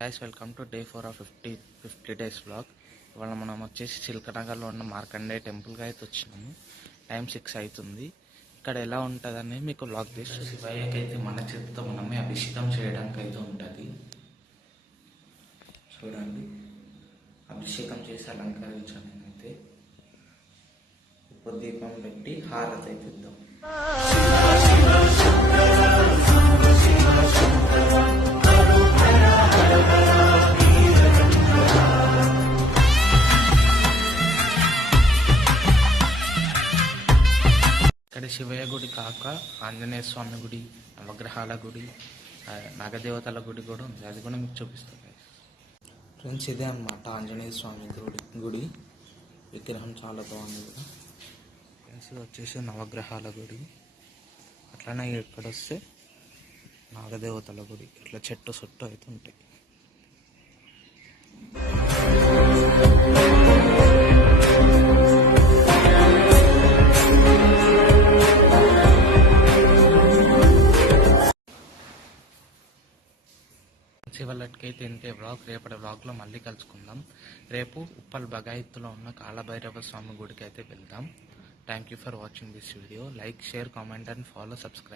Guys welcome to day 4 of 50 days blog. ఇవాళ మనం వచ్చేసి చిలకనగర్లో ఉన్న మార్కండే టెంపుల్కి అయితే వచ్చినాము. టైం 6 అవుతుంది. ఇక్కడ ఎలా ఉంటుందని మీకు బ్లాగ్ తీసి శివయ్యకి అయితే మన చేతితో మనమే అభిషేకం చేయడానికి అయితే ఉంటుంది. చూడండి, అభిషేకం చేసి అలంకరించాను నేనైతే. ఉప్పు దీపం పెట్టి హారతి అయితే ఇద్దాం. ఇక్కడ శివయ్య గుడి కాక ఆంజనేయ స్వామి గుడి, నవగ్రహాల గుడి, నాగదేవతల గుడి కూడా ఉంది. అది కూడా మీకు చూపిస్తాను ఫ్రెండ్స్. ఇదే అన్నమాట ఆంజనేయ స్వామి గుడి విగ్రహం చాలా బాగుంది కదా ఫ్రెండ్స్. ఇది వచ్చేసి నవగ్రహాల గుడి. అట్లనే ఇక్కడ వస్తే నాగదేవతల గుడి. ఇట్లా చెట్టు చుట్టూ అయితే ఉంటాయి. ఇవాళకైతే ఇంతే బ్లాగ్. రేపటి బ్లాగ్లో మళ్ళీ కలుసుకుందాం. రేపు ఉప్పల్ బగాయత్తులో ఉన్న కాలభైరవ స్వామి గుడికి అయితే వెళ్దాం. Thank you for watching this video. Like, share, comment and follow, subscribe.